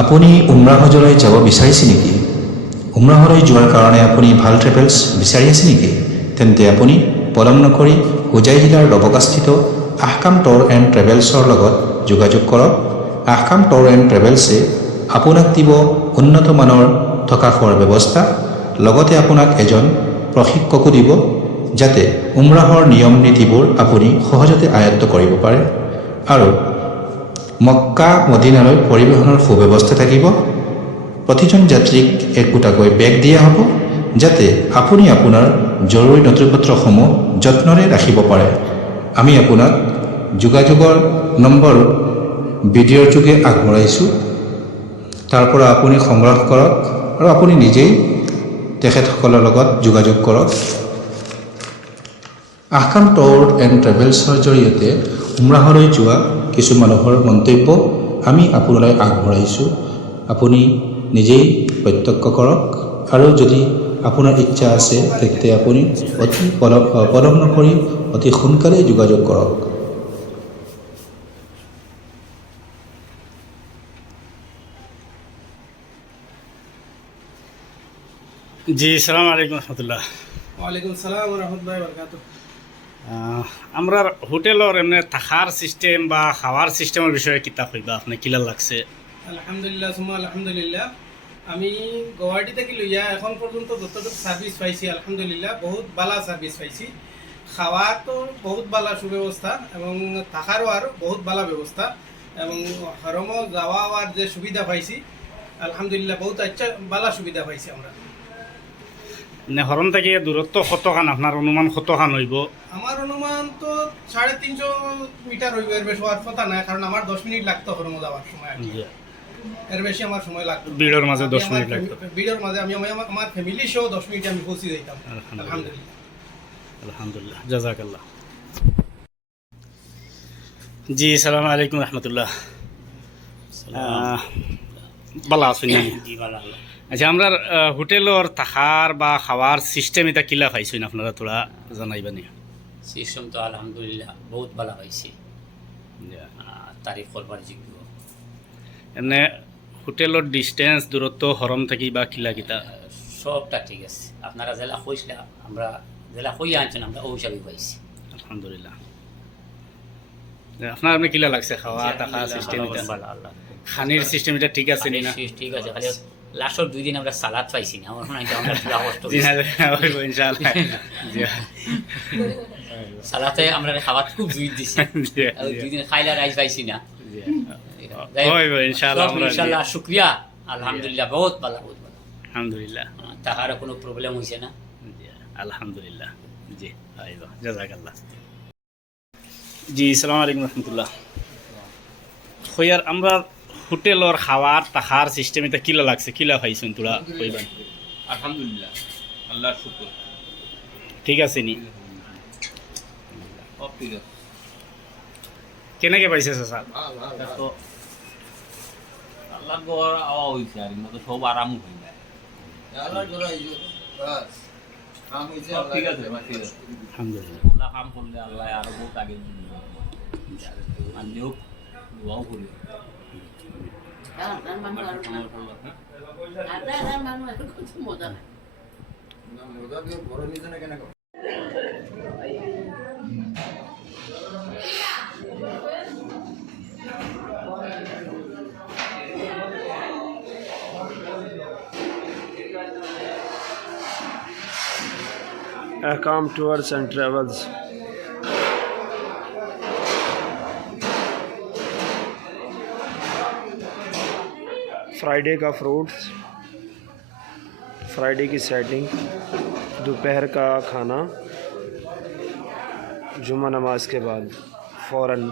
আপুনি উমৰাহলৈ যাব বিচাৰিছে নেকি? উমৰাহলৈ যোৱাৰ কাৰণে আপুনি ভাল ট্ৰেভেলছ বিচাৰি আছে নেকি? তেন্তে আপুনি পলম নকৰি হোজাই জিলাৰ দবকাস্থিত আহকাম ট্যুৰ এণ্ড ট্ৰেভেলছৰ লগত যোগাযোগ কৰক। আহকাম ট্যুৰ এণ্ড ট্ৰেভেলছে আপোনাক দিব উন্নত মানৰ থকা খোৱাৰ ব্যৱস্থা, লগতে আপোনাক এজন প্ৰশিক্ষকো দিব, যাতে উমৰাহৰ নিয়ম নীতিবোৰ আপুনি সহজতে আয়ত্ব কৰিব পাৰে। আৰু মক্কা মদিনালৈ পৰিবহণৰ সুব্যৱস্থা থাকিব। প্ৰতিজন যাত্ৰীক একোটাকৈ বেগ দিয়া হ'ব, যাতে আপুনি আপোনাৰ জৰুৰী নথিপত্ৰসমূহ যত্নৰে ৰাখিব পাৰে। আমি আপোনাক যোগাযোগৰ নম্বৰ ভিডিঅ'ৰ যোগে আগবঢ়াইছোঁ, তাৰ পৰা আপুনি সংগ্ৰহ কৰক আৰু আপুনি নিজেই তেখেতসকলৰ লগত যোগাযোগ কৰক। আহকাম ট্যুৰ এণ্ড ট্ৰেভেলছৰ জৰিয়তে উমৰাহলৈ যোৱা কিছু মানুহৰ মন্তব্য আমি আপোনালৈ আগবঢ়াইছোঁ। আপুনি নিজেই প্ৰত্যক্ষ কৰক, আৰু যদি আপোনাৰ ইচ্ছা আছে তেন্তে আপুনি অতি পলম নকৰি অতি সোনকালে যোগাযোগ কৰক। জি সালাম আলাইকুম রহমতুল্লাহ। ওয়ালাইকুম সালাম রহমতুল্লাহি ওয়া বারাকাতুহু। আমরা হোটেলের এমনি থাকার সিস্টেম বা খাওয়ার সিস্টেমের বিষয়ে কিতা কইবা, আপনি কিলা লাগছে? আলহামদুলিল্লাহ সুমা আলহামদুলিল্লাহ। আমি গুয়াহাটি থেকে লইয়া এখন পর্যন্ত যতটুকু সার্ভিস পাইছি আলহামদুলিল্লাহ বহুত ভালো সার্ভিস পাইছি। খাওয়া তো বহুত ভালো সুব্যবস্থা এবং থাকারও আর বহুত ভালো ব্যবস্থা, এবং হরমও যাওয়া আর যে সুবিধা পাইছি আলহামদুলিল্লাহ বহুত আচ্ছা ভালো সুবিধা পাইছি আমরা। মানে হরম থেকে দূরত্ব কতখান, আপনার অনুমান কতখান হইব? আমার অনুমান তো 350 মিটার হইব, এর বেশি হওয়ার কথা না, কারণ আমার 10 মিনিট লাগতো হরমো যাওয়ার সময় আর কি। এর বেশি আমার সময় লাগতো ভিড়ের মাঝে 10 মিনিট লাগতো। ভিড়ের মাঝে আমি আমার ফ্যামিলি সহ 10 মিনিটে আমি পৌঁছে যাইতাম আলহামদুলিল্লাহ। আলহামদুলিল্লাহ, জাযাকাল্লাহ। জি সালাম আলাইকুম রহমতুল্লাহ। ভালো আছেন? জি ভালো। আচ্ছা, আমরা হোটেলের থাকার বা খাওয়ার সিস্টেম এটা কিলা পাইছেন, আপনারা তোরা জানাইবানি? সিস্টেম তো আলহামদুলিল্লাহ বহুত ভালো হয়েছে, তারিফ করবার যোগ্য। এমনি হোটেলের ডিস্টেন্স দূরত্ব হরম থেকে বা কিলা কিতা সবটা ঠিক আছে। আপনারা জেলা কইসলে আমরা জেলা কইয়া আনছেন, আমরা ওই হিসাবে পাইছি আলহামদুলিল্লাহ। আপনার আপনি কিলা লাগছে খাওয়া থাকা সিস্টেম? ভালো আল্লাহ। খানির সিস্টেম এটা ঠিক আছে নি না? ঠিক আছে, খালি লাস্টের 2 দিন আমরা সালাদ পাইছি না, আমার মনে হয় আমরা পুরা কষ্ট জি হইব ইনশাআল্লাহ। জি সালাতে আমরা খাবার খুব জুইট দিছি, জি 2 দিন খাইলা রাইস পাইছি না। হইব ইনশাআল্লাহ। আমরা ইনশাআল্লাহ শুকরিয়া আলহামদুলিল্লাহ, বহুত ভালো বহুত ভালো আলহামদুলিল্লাহ। তাহার কোনো প্রবলেম হইছে না। জি আলহামদুলিল্লাহ। জি আইবা, জাযাকাল্লাহ। জি আসসালামু আলাইকুম রহমতুল্লাহ। হইয়ার আমরা হোটেলের খাওয়ার থাকার সিস্টেম এটা কিলা লাগছে, কিলা পাইছেন তোরা কইবেন? আলহামদুলিল্লাহ, আল্লাহর শুকর, ঠিক আছে নি? সব ঠিক আছে। কেনেকে পাইছে স্যার? তো আল্লাহর গড় আওয়া হয়েছে, আর তো সব আরামও হয়ে যায়। সব ঠিক আছে, ঠিক আছে। আলহামদুলিল্লাহ। ওলা কাম করলে আল্লাহ আরো বহুত আগে আনলেও দোয়াও করি। Ahkam Tours and Travels. Friday का फ्रूट्स, फ्राइडे की सेटिंग, दोपहर का खाना, जुम्मा नमाज के बाद फ़ौरन।